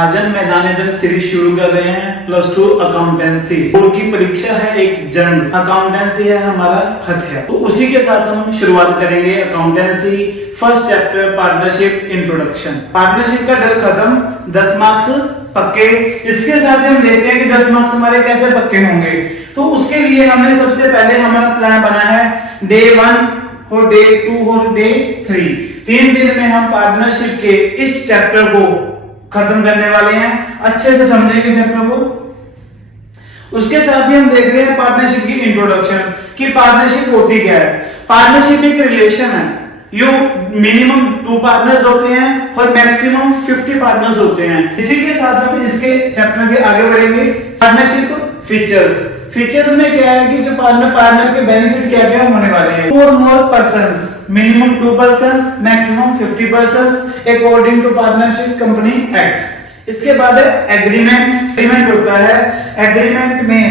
आजन मैदान जंग सीरीज शुरू कर रहे हैं। +2 अकाउंटेंसी बोर्ड की परीक्षा है, एक जंग। अकाउंटेंसी है हमारा हथियार। तो उसी के साथ हम शुरुआत करेंगे accountancy first chapter partnership introduction. Partnership का डर खत्म, 10 मार्क्स पक्के। इसके साथ हम देखते हैं कि 10 मार्क्स हमारे कैसे पक्के होंगे। तो उसके लिए हमने सबसे पहले हमारा प्लान बना है डे 1 और डे 2 और डे 3। 3 दिन में हम पार्टनरशिप के इस चैप्टर को खत्म करने वाले हैं, अच्छे से समझेंगे चैप्टर को। उसके साथ ही हम देख रहे हैं पार्टनरशिप की इंट्रोडक्शन कि पार्टनरशिप होती क्या है। पार्टनरशिप एक रिलेशन है, यो मिनिमम 2 पार्टनर्स होते हैं और मैक्सिमम 50 पार्टनर्स होते हैं। इसी के साथ हम इसके चैप्टर के आगे बढ़ेंगे। पार्टनरशिप फीचर्स में क्या है कि जो पार्टनर के बेनिफिट क्या क्या होने वाले हैं। 2 और more persons, minimum 2 persons, maximum 50 persons according to partnership company act. इसके बाद है एग्रीमेंट होता है। एग्रीमेंट में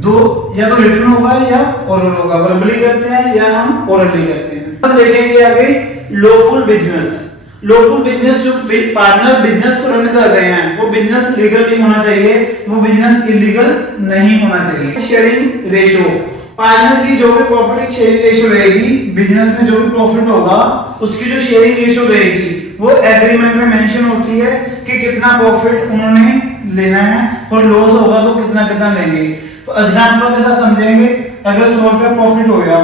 दो या तो रिटन होगा या ओरल होगा। वर्बली करते हैं या हम ओरली करते हैं। अब देखेंगे आगे लॉफुल बिजनेस जो पार्टनर बिजनेस को रन कर रहे हैं वो बिजनेस लीगल नहीं होना चाहिए, वो बिजनेस इलीगल नहीं होना चाहिए। शेयरिंग रेशो, पार्टनर की जो भी प्रॉफिट शेयरिंग रेशो रहेगी, बिजनेस में जो भी प्रॉफिट होगा उसकी जो शेयरिंग रेशो रहेगी वो एग्रीमेंट में मेंशन होती है कि कितना प्रॉफिट उन्होंने लेना है और लॉस होगा तो कितना कितना लेंगे। तो एग्जांपल के साथ समझेंगे। अगर 100 रुपए प्रॉफिट हो गया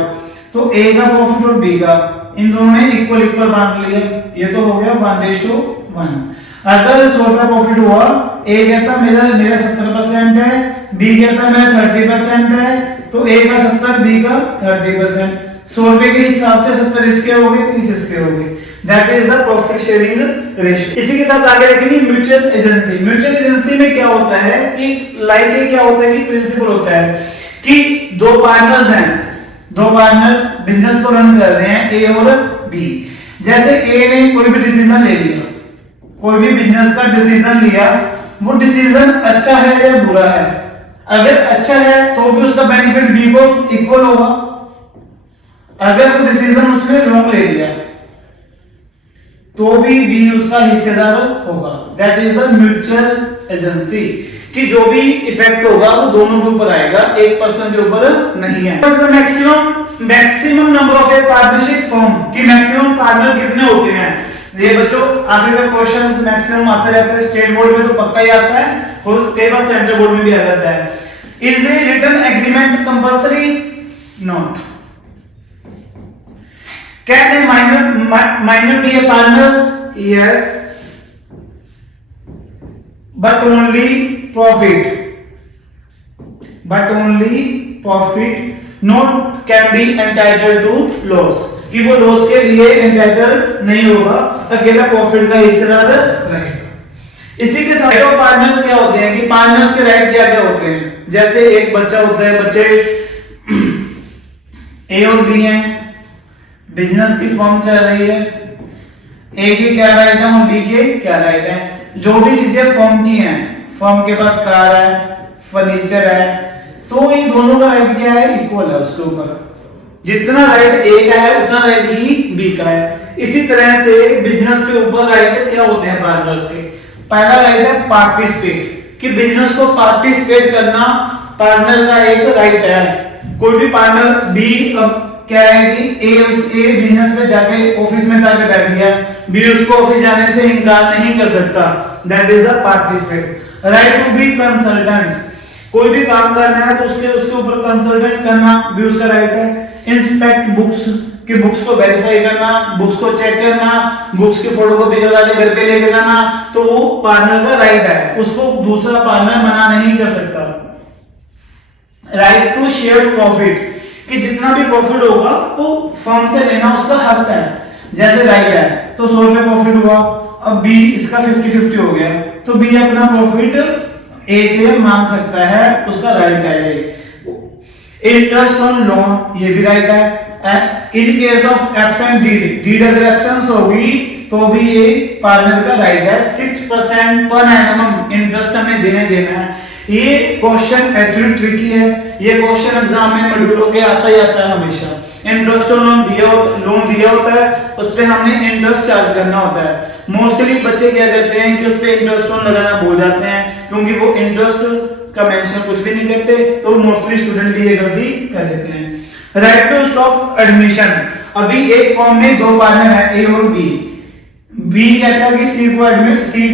तो ए का प्रॉफिट और बी का इन दोनों ने इक्वल बांट लिया, ये तो हो गया 1:1। अगर 100 रुपए प्रॉफिट हुआ, ए कहता मेरा 70% है, बी कहता मेरा 30% है, तो ए का 70, बी का 30%। 100 रुपए के हिसाब से 70 इसके हो गए, 30 इसके हो गए। That is the profit sharing ratio. इसी के साथ आगे देखेंगे म्यूचुअल एजेंसी। म्यूचुअल एजेंसी में क्या होता है कि क्या होता है कि प्रिंसिपल होता है कि 2 पार्टनर्स हैं, 2 पार्टनर्स बिजनेस को रन कर रहे हैं, ए और बी। जैसे ए ने कोई भी डिसीजन ले लिया, कोई भी बिजनेस का डिसीजन लिया, वो डिसीजन अच्छा है या बुरा है। अगर अच्छा है तो भी उसका बेनिफिट बी को इक्वल होगा। अगर वो डिसीजन उसने रॉन्ग ले लिया तो भी बी उसका हिस्सेदार होगा। That is a mutual agency कि जो भी इफेक्ट होगा वो दोनों के ऊपर आएगा, एक पर्सन के ऊपर नहीं है। Maximum number of a partnership firm कि मैक्सिमम पार्टनर कितने होते हैं। ये बच्चों आगे का क्वेश्चन मैक्सिमम आता रहता है, स्टेट बोर्ड में तो पक्का ही आता है और कई बार सेंट्रल बोर्ड में भी आ जाता है। Is a written agreement compulsory? Not. Can a minor be a partner? Yes, but only profit not can be entitled to loss कि वो लॉस के लिए एंटाइटल नहीं होगा, अकेला प्रॉफिट का हिस्सेदार रहेगा। इसी के साथ पार्टनर्स क्या होते हैं कि पार्टनर्स के राइट क्या क्या होते हैं। जैसे एक बच्चा होता है, बच्चे ए और बी हैं, बिजनेस की फर्म चल रही है, ए के क्या राइट है और बी के क्या राइट है। जो भी चीजें फर्म की हैं, फर्म के पास कार है, फर्नीचर है, तो ये दोनों का राइट क्या है, इक्वल है। उसके ऊपर जितना राइट ए का है उतना राइट ही बी का है। इसी तरह से बिजनेस के ऊपर राइट क्या होते हैं पार्टनर्स के। पहला राइट है पार्टिसिपेट कि बिजनेस को पार्टिसिपेट करना पार्टनर का एक राइट है। कोई भी पार्टनर बी अब क्या है कि ए बिजनेस में जाके ऑफिस में जाके बैठ गया, बी उसको ऑफिस जाने से इनकार नहीं कर सकता। That is a participate. Right to be consultants, कोई भी काम करना है तो उसके ऊपर कंसल्टेंट करना भी उसका राइट है। इंस्पेक्ट बुक्स कि बुक्स को वेरीफाई करना, बुक्स को चेक करना, बुक्स की फोटोकॉपी करवा के घर पे लेके जाना, तो वो पार्टनर का राइट है, उसको दूसरा पार्टनर मना नहीं कर सकता। राइट टू शेयर प्रॉफिट कि जितना भी प्रॉफिट होगा वो फर्म से लेना उसका हक है। जैसे राइट है तो 100 रुपए प्रॉफिट हुआ, अब बी इसका 50-50 हो गया, तो बी अपना प्रॉफिट ए से मांग सकता है, उसका राइट है। इंटरेस्ट ऑन लोन ये भी राइट है। In case of absent deed अगर एब्सेंस होगी तो भी ये पार्टनर का राइट है। 6% पर एनम इंटरेस्ट हमें देना है। ये क्वेश्चन एक्चुअली ट्रिकी है, ये क्वेश्चन एग्जाम में मॉड्यूलों के आता ही आता है हमेशा इंटरेस्ट ऑन लोन दिया होता है, उस पे हमने इंटरेस्ट चार्ज करना होता है। मोस्टली बच्चे क्या करते हैं कि उस पे इंटरेस्ट ऑन लगाना भूल जाते हैं, क्योंकि वो इंटरेस्ट का मेंशन कुछ भी नहीं करते, तो मोस्टली स्टूडेंट भी ये गलती कर देते हैं। राइट टू स्टॉप एडमिशन, अभी एक फॉर्म में दो पार्टनर है ए और बी। बी कहता है कि सी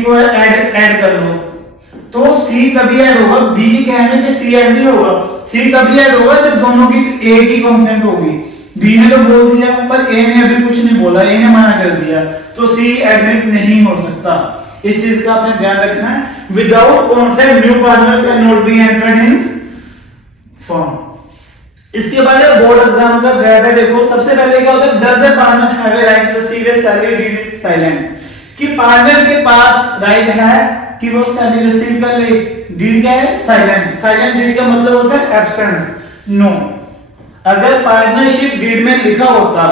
को ऐड कर लो, तो सी तभी ऐड होगा, बी के कहने पे सी ऐड नहीं होगा, सी तभी ऐड होगा जब दोनों की ए की कंसेंट होगी। बी ने तो बोल दिया पर ए ने अभी कुछ नहीं बोला, ए ने मना कर दिया, तो सी एडमिट नहीं हो सकता। इस चीज का आपने ध्यान रखना है। Without consent new partner can not be entered in form. इसके बाद बोर्ड एग्जाम का ट्रैक है। देखो सबसे पहले क्या होता है, does a partner have a right to receive a salary deed silent, कि पार्टनर के पास राइट है कि वो सैलरी रिसीव कर ले। डीड क्या है, साइलेंट। साइलेंट डीड का मतलब होता है एब्सेंस, नो। अगर पार्टनरशिप डीड में लिखा होता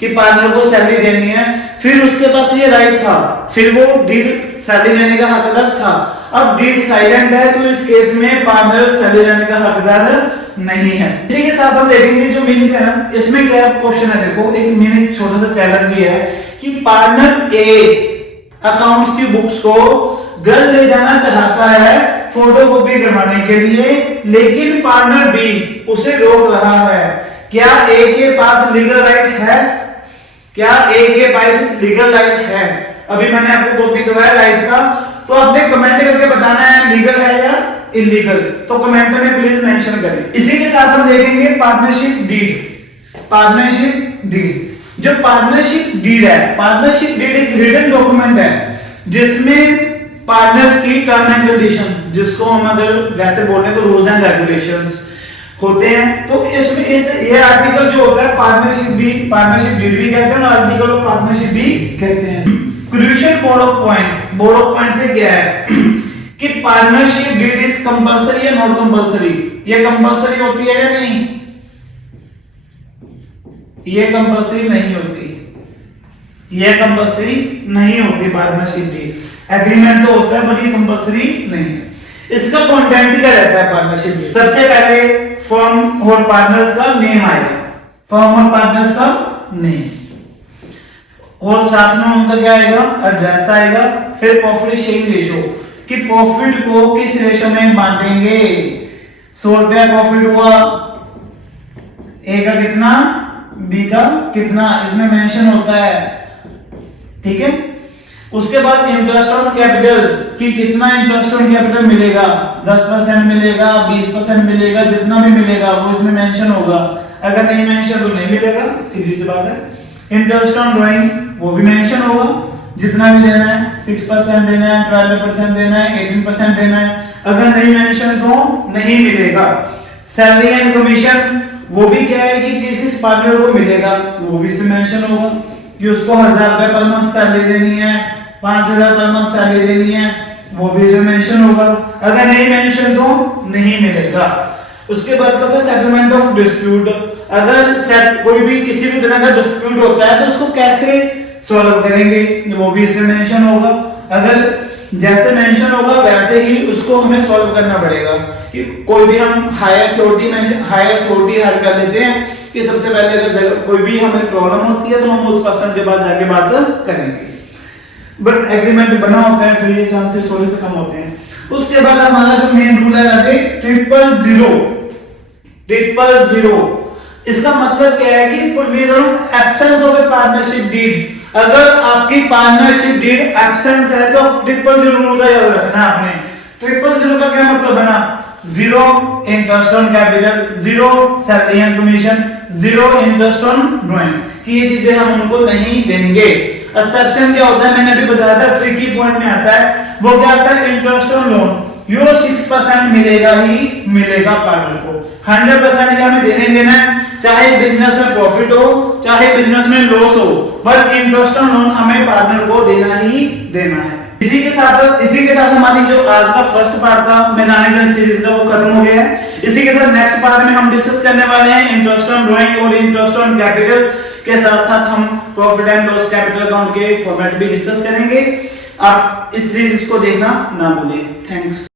कि पार्टनर को सैलरी देनी है, फिर उसके पास ये राइट था, फिर वो डीड सैलरी लेने का हकदार था। अब डीड साइलेंट है, तो इस केस में पार्टनर सैलरी लेने का हकदार नहीं है। इसी के साथ हम देखेंगे जो मिनी है ना, इसमें क्या क्वेश्चन है, देखो एक मिनी छोटा सा चैलेंज ये है कि पार्टनर ए अकाउंट्स की बुक्स को घर ले जाना चाहता है फोटोकॉपी करवाने के लिए, लेकिन पार्टनर बी उसे रोक रहा है। क्या ए के पास लीगल राइट है? क्या ए के पास लीगल राइट है? अभी मैंने आपको कॉपी करवाया राइट का, तो आपने कमेंट करके बताना है लीगल है या इलीगल, तो कमेंट में प्लीज मेंशन करें। इसी के साथ हम देखेंगे पार्टनरशिप डीड। पार्टनरशिप डीड, जो पार्टनरशिप डीड है, पार्टनरशिप डीड एक रिटन डॉक्यूमेंट है जिसमें पार्टनर्स की टर्म एंड कंडीशन, जिसको हम अगर वैसे बोल रहे तो रूल्स एंड रेगुलेशंस होते हैं, तो इसमें ये आर्टिकल जो होता है पार्टनरशिप डीड भी कहते हैं और आर्टिकल ऑफ पार्टनरशिप भी कहते हैं। क्रूशियल बोर्ड ऑफ पॉइंट से क्या है कि पार्टनरशिप डीड इज कंपलसरी या नॉट कंपलसरी। ये कंपलसरी होती है या नहीं? ये कंपलसरी नहीं होती, ये कंपलसरी नहीं होती पार्टनरशिप डीड। एग्रीमेंट तो होता है बट ये कंपलसरी नहीं है। इसका कंटेंट क्या रहता है पार्टनरशिप डीड? सबसे पहले फर्म और पार्टनर्स का नेम आएगा, फर्म और पार्टनर्स का नेम, और साथ में उनका क्या आएगा, एड्रेस आएगा। फिर प्रॉफिट शेयरिंग रेशो, कि प्रॉफिट को किस रेशो में बांटेंगे। 100 रुपया प्रॉफिट हुआ, ए का कितना, बी का कितना, इसमें मेंशन होता है, ठीक है। उसके बाद इंटरेस्ट ऑन कैपिटल, कि कितना इंटरेस्ट ऑन कैपिटल मिलेगा, 10% मिलेगा, 20% मिलेगा, जितना भी मिलेगा वो इसमें मेंशन होगा। अगर नहीं मेंशन तो नहीं मिलेगा, सीधी सी बात है। इंटरेस्ट ऑन ड्राइंग, वो भी मेंशन होगा, जितना भी देना है, 6% देना है, 12% देना है, 18% देना है। अगर नहीं मेंशन तो नहीं मिलेगा। सैलरी एंड कमीशन, वो भी क्या है कि किस किस पार्टनर को मिलेगा, वो भी इसमें मेंशन होगा कि उसको 1000 रुपए पर मंथ सैलरी देनी है, 5000 पर मंथ सैलरी देनी है, वो भी इसमें मेंशन होगा। अगर नहीं मेंशन तो नहीं मिलेगा। उसके बाद क्या होता है, सेटलमेंट ऑफ डिस्प्यूट। अगर कोई भी किसी भी तरह का डिस्प्यूट होता है तो उसको कैसे सॉल्व करेंगे, वो भी इसमें मेंशन होगा। अगर जैसे मेंशन होगा वैसे ही उसको हमें सॉल्व करना पड़ेगा। कि कोई भी हम हायर अथॉरिटी हायर कर लेते हैं कि सबसे पहले अगर कोई भी हमें प्रॉब्लम होती है तो हम उस पर्सन के पास जाके बात करेंगे, बट एग्रीमेंट बना होता है फिर ये चांसेस थोड़े से कम होते हैं। उसके बाद हमारा जो मेन रूल है जैसे 000। इसका मतलब क्या है कि provision absence of a partnership deed. अगर आपकी पार्टनरशिप डीड एब्सेंस है तो 000 रूल का याद रखना है आपने। 000 का क्या मतलब बना, 0 interest on capital, 0 salary and commission, 0 interest on drawing, कि ये चीजें हम उनको नहीं देंगे। एक्सेप्शन क्या होता है, मैंने अभी बताया था, ट्रिकी पॉइंट में आता है, वो क्या आता है, इंटरेस्ट ऑन लोन, यो 6% मिलेगा ही मिलेगा पार्टनर को। 100% हमें देने देना है, चाहे बिजनेस में प्रॉफिट हो चाहे बिजनेस में लॉस हो, बट इंटरेस्ट ऑन लोन हमें पार्टनर को देना ही देना है। इसी के साथ हमारी जो आज का फर्स्ट पार्ट था मैनेजमेंट सीरीज का वो खत्म हो गया है। इसी के साथ नेक्स्ट पार्ट में हम डिस्कस करने वाले हैं इंटरेस्ट ऑन ड्राइंग और इंटरेस्ट ऑन कैपिटल के साथ साथ हम profit and loss capital account के फॉर्मेट भी डिस्कस करेंगे। आप इस सीरीज को देखना ना भूलिए। थैंक्स।